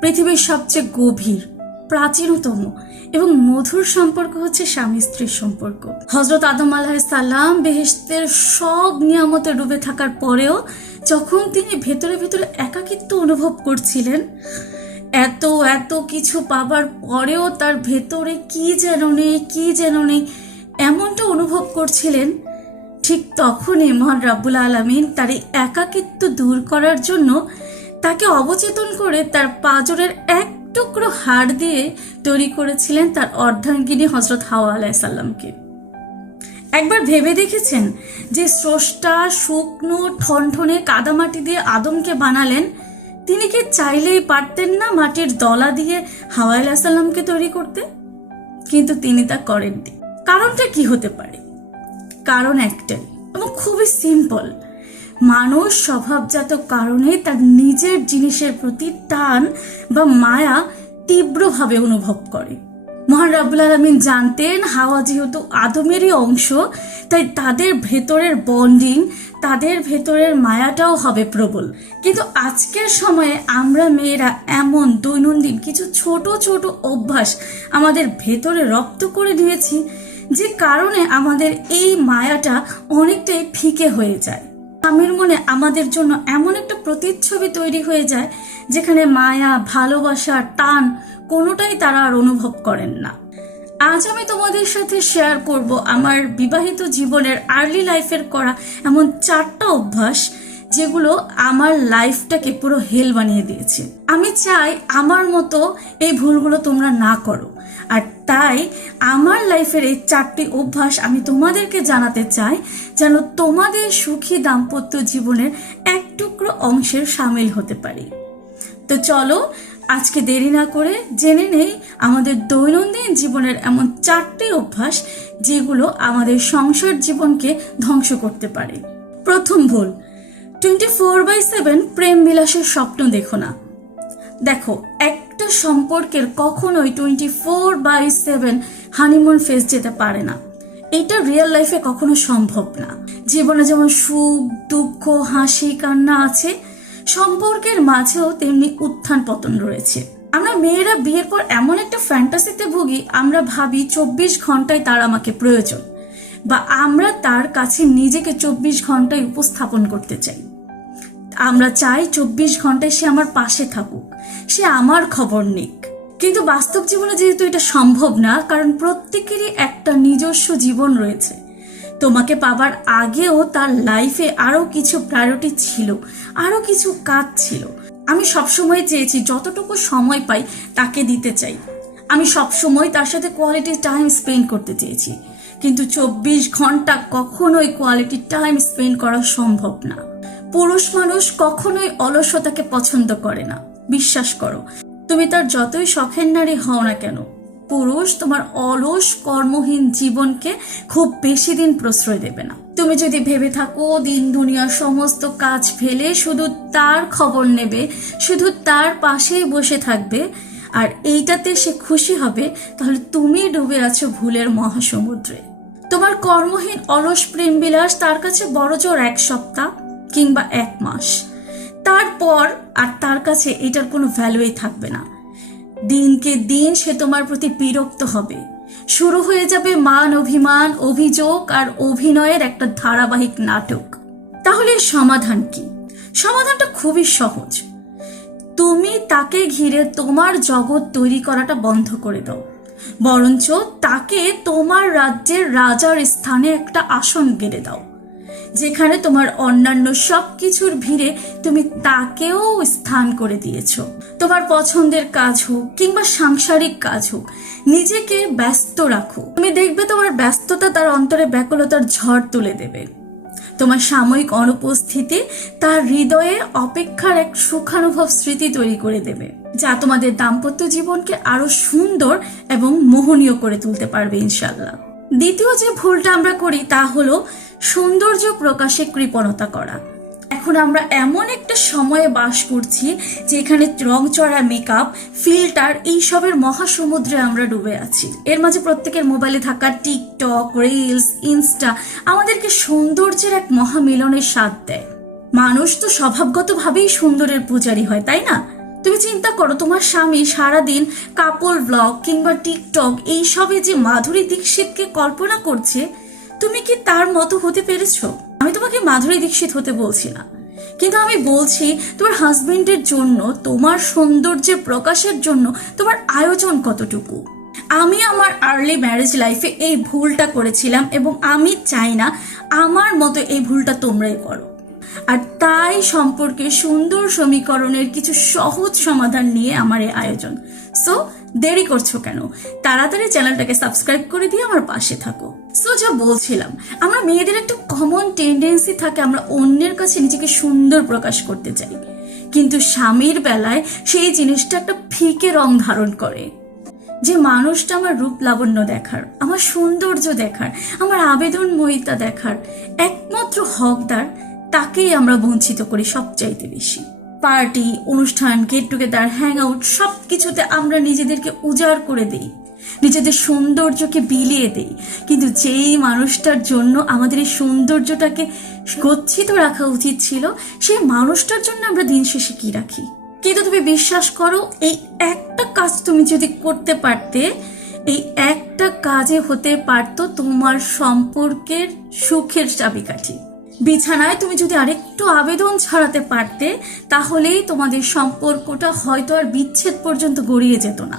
পৃথিবীর সবচেয়ে গভীর, প্রাচীনতম এবং মধুর সম্পর্ক হচ্ছে স্বামী স্ত্রীর সম্পর্ক। হযরত আদম আলাইহিস সালাম বেহেশতের সব নিয়ামতে ডুবে থাকার পরেও যখন তিনি ভেতরে ভেতরে একাকিত্ব অনুভব করছিলেন, এত এত কিছু পাবার পরেও তার ভেতরে কি যেন নেই এমনটা অনুভব করছিলেন, ঠিক তখনই মহান রাব্বুল আলামিন তার এই একাকিত্ব দূর করার জন্য তাকে অবচেতন করে তার পাঁজরের এক টুকরো হাড় দিয়ে তৈরি করেছিলেন তার অর্ধাঙ্গিনী হযরত হাওয়া আলাইহিস সালামকে। একবার ভেবে দেখেছেন যে স্রষ্টা শুকনো ঠনঠনে কাদামাটি দিয়ে আদমকে বানালেন, তিনি কি চাইলেই পারতেন না মাটির দলা দিয়ে হাওয়া আলাইহিস সালামকে তৈরি করতে? কিন্তু তিনি তা করেননি। কারণটা কি হতে পারে? কারণ একটাই এবং খুবই সিম্পল। মানুষ স্বভাবজাত কারণে তার নিজের জিনিসের প্রতি টান বা মায়া তীব্রভাবে অনুভব করে। মহান রাব্বুল আলামিন জানতেন হাওয়া যেহেতু আদমেরই অংশ, তাই তাদের ভেতরের বন্ডিং, তাদের ভেতরের মায়াটাও হবে প্রবল। কিন্তু আজকের সময়ে আমরা মেয়েরা এমন দৈনন্দিন কিছু ছোট ছোট অভ্যাস আমাদের ভেতরে রপ্ত করে নিয়েছি, যে কারণে আমাদের এই মায়াটা অনেকটাই ফিকে হয়ে যায়। স্বামীর মনে আমাদের জন্য এমন একটা প্রতিচ্ছবি তৈরি হয়ে যায় যেখানে মায়া, ভালোবাসা, টান কোনোটাই তারা আর অনুভব করেন না। আজ আমি তোমাদের সাথে শেয়ার করব আমার বিবাহিত জীবনের আর্লি লাইফের করা এমন 4টা অভ্যাস যেগুলো আমার লাইফটাকে পুরো হেল বানিয়ে দিয়েছে। আমি চাই আমার মতো এই ভুলগুলো তোমরা না করো, আর তাই আমার লাইফের এই 4টি অভ্যাস আমি তোমাদেরকে জানাতে চাই, যেন তোমাদের সুখী দাম্পত্য জীবনের এক টুকরো অংশের সামিল হতে পারি। তো চলো আজকে দেরি না করে জেনে নেই আমাদের দৈনন্দিন জীবনের এমন 4টি অভ্যাস যেগুলো আমাদের সংসার জীবনকে ধ্বংস করতে পারে। প্রথম ভুল, 24/7 প্রেম বিলাসের স্বপ্ন দেখো না। দেখো, একটা সম্পর্কের কখনোই 24/7 হানিমুন ফেজ যেতে পারে না। এটা রিয়েল লাইফে কখনো সম্ভব না। জীবনে যেমন সুখ, দুঃখ, হাসি, কান্না আছে, সম্পর্কের মাঝেও তেমনি উত্থান পতন রয়েছে। আমরা মেয়েরা বিয়ের পর এমন একটা ফ্যান্টাসিতে ভুগি, আমরা ভাবি 24 ঘন্টায় তার আমাকে প্রয়োজন, বা আমরা তার কাছে নিজেকে 24 ঘন্টায় উপস্থাপন করতে চাই। আমরা চাই 24 ঘন্টায় সে আমার পাশে থাকুক, সে আমার খবর নিক। কিন্তু বাস্তব জীবনে যেহেতু এটা সম্ভব না, কারণ প্রত্যেকেরই একটা নিজস্ব জীবন রয়েছে। তোমাকে পাবার আগেও তার লাইফে আরো কিছু প্রায়োরিটি ছিল, আরো কিছু কাজ ছিল। আমি সবসময় চেয়েছি যতটুকু সময় পাই তাকে দিতে চাই। আমি সবসময় তার সাথে কোয়ালিটি টাইম স্পেন্ড করতে চেয়েছি, কিন্তু 24 ঘন্টা কখনোই কোয়ালিটি টাইম স্পেন্ড করা সম্ভব না। পুরুষ মানুষ কখনোই অলসতাকে পছন্দ করে না। বিশ্বাস করো, তুমি তার যতই শখের নারী হও না কেন, পুরুষ তোমার অলস কর্মহীন জীবনকে খুব বেশি দিন প্রশ্রয় দেবে না। তুমি যদি ভেবে থাকো দিন দুনিয়ার সমস্ত কাজ ফেলে শুধু তার খবর নেবে, শুধু তার পাশেই বসে থাকবে, আর এইটাতে সে খুশি হবে, তাহলে তুমি ডুবে আছো ভুলের মহাসমুদ্রে। তোমার কর্মহীন অলস প্রেম বিলাস তার কাছে বড় জোর 1 সপ্তাহ কিংবা 1 মাস, তারপর আর তার কাছে এটার কোনো ভ্যালুই থাকবে না। দিনকে দিন সে তোমার প্রতি বিরক্ত হবে। শুরু হয়ে যাবে মান অভিমান, অভিযোগ আর অভিনয়ের একটা ধারাবাহিক নাটক। তাহলে সমাধান কি? সমাধানটা খুবই সহজ। তুমি তাকে ঘিরে তোমার জগৎ তৈরি করাটা বন্ধ করে দাও, বরঞ্চ তাকে তোমার রাজ্যের রাজার স্থানে একটা আসন গেড়ে দাও, যেখানে তোমার অন্যান্য সবকিছুর ভিড়ে তুমি তাকেও স্থান করে দিয়েছ। তোমার পছন্দের কাজ হোক কিংবা সাংসারিক কাজ হোক, নিজেকে ব্যস্ত রাখো। তুমি দেখবে তোমার ব্যস্ততা তার অন্তরে ব্যাকুলতার ঝড় তুলে দেবে। তোমার সাময়িক অনুপস্থিতি তার হৃদয়ে অপেক্ষার এক সুখানুভব স্মৃতি তৈরি করে দেবে, যা তোমাদের দাম্পত্য জীবনকে আরো সুন্দর এবং মোহনীয় করে তুলতে পারবে ইনশাল্লাহ। দ্বিতীয় যে ভুলটা আমরা করি তা হলো সৌন্দর্য প্রকাশে কৃপণতা করা। এখন আমরা এমন একটা সময়ে বাস করছি যেখানে রংচড়া মেকআপ, ফিল্টার, এইসবের মহাসমুদ্রে আমরা ডুবে আছি। এর মাঝে প্রত্যেকের মোবাইলে থাকা টিকটক, রিলস, ইনস্টা আমাদেরকে সৌন্দর্যের এক মহামিলনের স্বাদ দেয়। মানুষ তো স্বভাবগতভাবেই সুন্দরের পূজারী হয়, তাই না? তুমি চিন্তা করো, তোমার স্বামী সারাদিন কাপল ব্লগ কিংবা টিকটক এইসবে যে মাধুরী দীক্ষিতকে কল্পনা করছে, তুমি কি তার মতো হতে পেরেছো? আমি তোমাকে মাধুরী দীক্ষিত হতে বলছি না, কিন্তু আমি বলছি তোমার হাজবেন্ডের জন্য, তোমার সৌন্দর্যের প্রকাশের জন্য তোমার আয়োজন কতটুকু। আমি আমার আর্লি ম্যারেজ লাইফে এই ভুলটা করেছিলাম এবং আমি চাই না আমার মতো এই ভুলটা তোমরাই করো। আর তাই সম্পর্কে সুন্দর সমীকরণের কিছু সহজ সমাধান নিয়ে আমার এই আয়োজন। সো দেরি করছো কেন? তাড়াতাড়ি চ্যানেলটাকে সাবস্ক্রাইব করে দিয়ে আমার পাশে থাকো। সো যা বলছিলাম, আমরা মেয়েদের একটা কমন টেন্ডেন্সি থাকে, আমরা অন্যের কাছে নিজেকে সুন্দর প্রকাশ করতে চাই, কিন্তু স্বামীর বেলায় সেই জিনিসটা একটা ফিকে রং ধারণ করে। যে মানুষটা আমার রূপ লাবণ্য দেখার, আমার সৌন্দর্য দেখার, আমার আবেদনময়িতা দেখার একমাত্র হকদার, তাকেই আমরা বঞ্চিত করি সবচাইতে বেশি। পার্টি, অনুষ্ঠান, গেট টুগেদার, হ্যাং আউট সবকিছুতে আমরা নিজেদেরকে উজাড় করে দিই, নিজেদের সৌন্দর্যকে বিলিয়ে দিই, কিন্তু যেই মানুষটার জন্য আমাদের এই সৌন্দর্যটাকে গচ্ছিত রাখা উচিত ছিল, সেই মানুষটার জন্য আমরা দিন শেষে কি রাখি। কিন্তু তুমি বিশ্বাস করো, এই একটা কাজ তুমি যদি করতে পারতে, এই একটা কাজে হতে পারতো তোমার সম্পর্কের সুখের চাবিকাঠি। বিছানায় তুমি যদি আরেকটু আবেদন ছড়াতে পারতে, তাহলেই তোমাদের সম্পর্কটা হয়তো আর বিচ্ছেদ পর্যন্ত গড়িয়ে যেত না।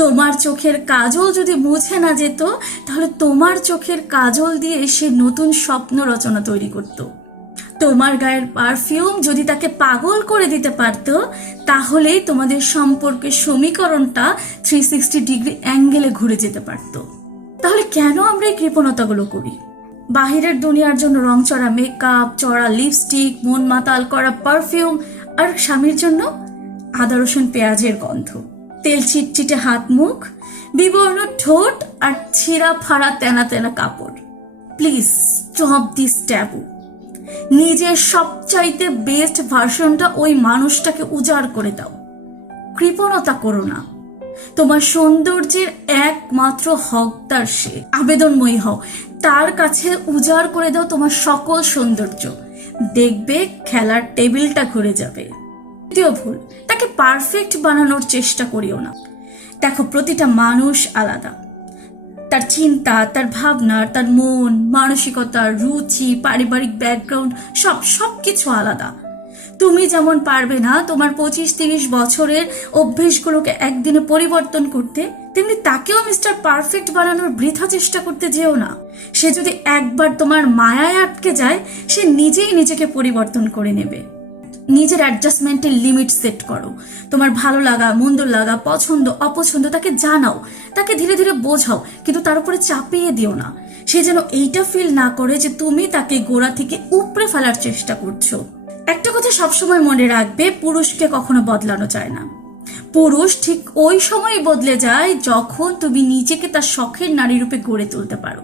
তোমার চোখের কাজল যদি মুছে না যেত, তাহলে তোমার চোখের কাজল দিয়ে সে নতুন স্বপ্ন রচনা তৈরি করত। তোমার গায়ের পারফিউম যদি তাকে পাগল করে দিতে পারত, তাহলেই তোমাদের সম্পর্কের সমীকরণটা 360 ডিগ্রি অ্যাঙ্গেলে ঘুরে যেতে পারত। তাহলে কেন আমরা এই কৃপণতাগুলো করি? বাহিরের দুনিয়ার জন্য রং চড়া মেকআপ, চড়া লিপস্টিক, মন মাতাল করা পারফিউম, আর স্বামীর জন্য আদা রসুন পেঁয়াজের গন্ধ, তেল চিটচিটে হাত মুখ, বিবর্ণ ঠোঁট আর ছিঁড়া ফাড়া তেনা তেনা কাপড়। Please stop this taboo. নিজের সবচাইতে বেস্ট ভার্সনটা ওই মানুষটাকে উজাড় করে দাও। কৃপণতা করো না। তোমার সৌন্দর্যের একমাত্র হকদার সে। আবেদনময়ী হও, তার কাছে উজাড় করে দাও তোমার সকল সৌন্দর্য। দেখবে খেলার টেবিলটা ঘুরে যাবে। দ্বিতীয় ভুল, তাকে পারফেক্ট বানানোর চেষ্টা করিও না। দেখো, প্রতিটা মানুষ আলাদা। তার চিন্তা, তার ভাবনা, তার মন মানসিকতা, রুচি, পারিবারিক ব্যাকগ্রাউন্ড সবকিছু আলাদা। তুমি যেমন পারবে না তোমার 25-30 বছরের অভ্যেসগুলোকে একদিনে পরিবর্তন করতে, তেমনি তাকেও মিস্টার পারফেক্ট বানানোর বৃথা চেষ্টা করতে যেও না। সে যদি একবার তোমার মায়ায় আটকে যায়, সে নিজেই নিজেকে পরিবর্তন করে নেবে। নিজের অ্যাডজাস্টমেন্টের লিমিট সেট করো। তোমার ভালো লাগা, মন্দ লাগা, পছন্দ অপছন্দ তাকে জানাও, তাকে ধীরে ধীরে বোঝাও, কিন্তু তার উপরে চাপিয়ে দিও না। সে যেন এইটা ফিল না করে যে তুমি তাকে গোড়া থেকে উপড়ে ফেলার চেষ্টা করছো। একটা কথা সবসময় মনে রাখবে, পুরুষকে কখনো বদলানো যায় না। পুরুষ ঠিক ওই সময় বদলে যায় যখন তুমি নিজেকে তার শখের নারী রূপে গড়ে তুলতে পারো।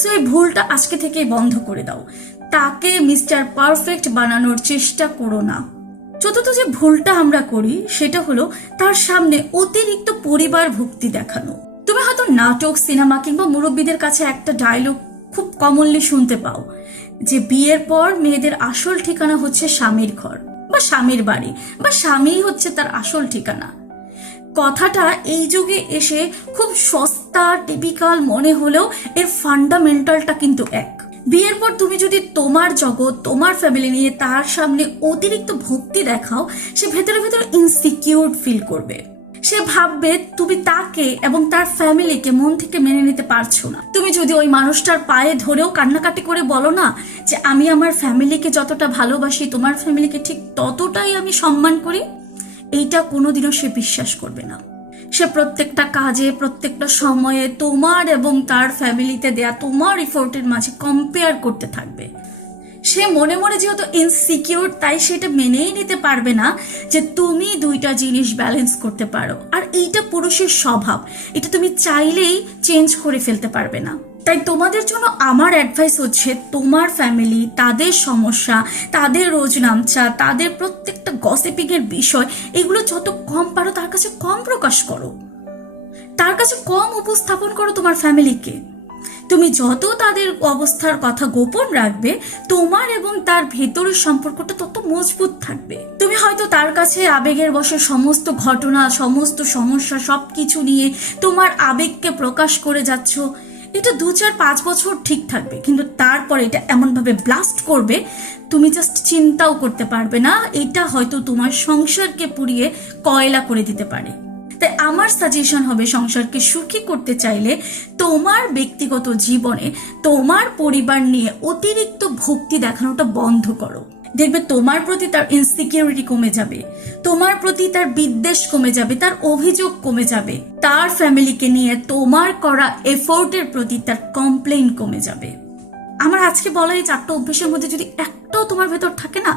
সো এই ভুলটা আজকে থেকেই বন্ধ করে দাও। তাকে মিস্টার পারফেক্ট বানানোর চেষ্টা করো না। চতুর্থ যে ভুলটা আমরা করি সেটা হলো তার সামনে অতিরিক্ত পরিবার ভক্তি দেখানো। তুমি হয়তো নাটক, সিনেমা কিংবা মুরব্বীদের কাছে একটা ডায়লগ খুব কমনলি শুনতে পাও যে বিয়ের পর মেয়েদের আসল ঠিকানা হচ্ছে স্বামীর ঘর বা স্বামীর বাড়ি, বা স্বামী হচ্ছে তার আসল ঠিকানা। কথাটা এই যুগে এসে খুব সস্তা টিপিক্যাল মনে হলেও এর ফান্ডামেন্টালটা কিন্তু এক। বিয়ের পর তুমি যদি তোমার জগৎ, তোমার ফ্যামিলি নিয়ে তার সামনে অতিরিক্ত ভক্তি দেখাও, সে ভেতরে ভেতরে ইনসিকিউর ফিল করবে। সে ভাববে তুমি তাকে এবং তার ফ্যামিলিকে মন থেকে মেনে নিতে পারছো না। তুমি যদি ওই মানুষটার পায়ে ধরেও কান্নাকাটি করে বলো না যে আমি আমার ফ্যামিলিকে যতটা ভালোবাসি, তোমার ফ্যামিলিকে ঠিক ততটাই আমি সম্মান করি, এইটা কোনোদিনও সে বিশ্বাস করবে না। সে প্রত্যেকটা কাজে, প্রত্যেকটা সময়ে তোমার এবং তার ফ্যামিলিতে দেয়া তোমার এফোর্টের মাঝে কম্পেয়ার করতে থাকবে। সে মনে মনে যেহেতু ইনসিকিউর, তাই সেটা মেনেই নিতে পারবে না যে তুমি দুইটা জিনিস ব্যালেন্স করতে পারো। আর এইটা পুরুষের স্বভাব, এটা তুমি চাইলেই চেঞ্জ করে ফেলতে পারবে না। তাই তোমাদের জন্য আমার অ্যাডভাইস হচ্ছে, তোমার ফ্যামিলি, তাদের সমস্যা, তাদের রোজ নামচা, তাদের প্রত্যেকটা গসিপিং এর বিষয়, এগুলো যত কম পারো তার কাছে কম প্রকাশ করো, তার কাছে কম উপস্থাপন করো তোমার ফ্যামিলিকে। তুমি যত তাদের অবস্থার কথা গোপন রাখবে, তোমার এবং তার ভেতরের সম্পর্কটা তত মজবুত থাকবে। তুমি হয়তো তার কাছে আবেগের বশে সমস্ত ঘটনা, সমস্ত সমস্যা, সবকিছু নিয়ে তোমার আবেগকে প্রকাশ করে যাচ্ছ। এটা 2-4-5 বছর ঠিক থাকবে, কিন্তু তারপরে এটা এমনভাবে ব্লাস্ট করবে, তুমি জাস্ট চিন্তাও করতে পারবে না। এটা হয়তো তোমার সংসারকে পুড়িয়ে কয়লা করে দিতে পারে। তাই আমার সাজেশন হবে, সংসারকে সুখী করতে চাইলে তোমার ব্যক্তিগত জীবনে তোমার পরিবার নিয়ে অতিরিক্ত ভক্তি দেখানোটা বন্ধ করো। দেখবে তোমার প্রতি তার ইনসিকিউরিটি কমে যাবে, তোমার প্রতি তার বিদ্বেষ কমে যাবে, তার অভিযোগ কমে যাবে, তার ফ্যামিলিকে নিয়ে তোমার করা এফোর্টের প্রতি তার কমপ্লেইন কমে যাবে। আমার আজকে বলা এই 4টা অভ্যেসের মধ্যে যদি একটাও তোমার ভেতর থাকে না,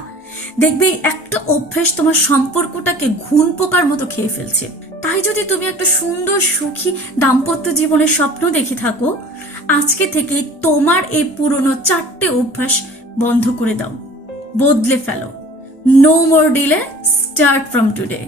দেখবে এই একটা অভ্যেস তোমার সম্পর্কটাকে ঘুণ পোকার মতো খেয়ে ফেলছে। তাই যদি তুমি একটা সুন্দর সুখী দাম্পত্য জীবনের স্বপ্ন দেখে থাকো, আজকে থেকে তোমার এই পুরনো 4টে অভ্যাস বন্ধ করে দাও, বদলে ফেলো। No more delay, start from today.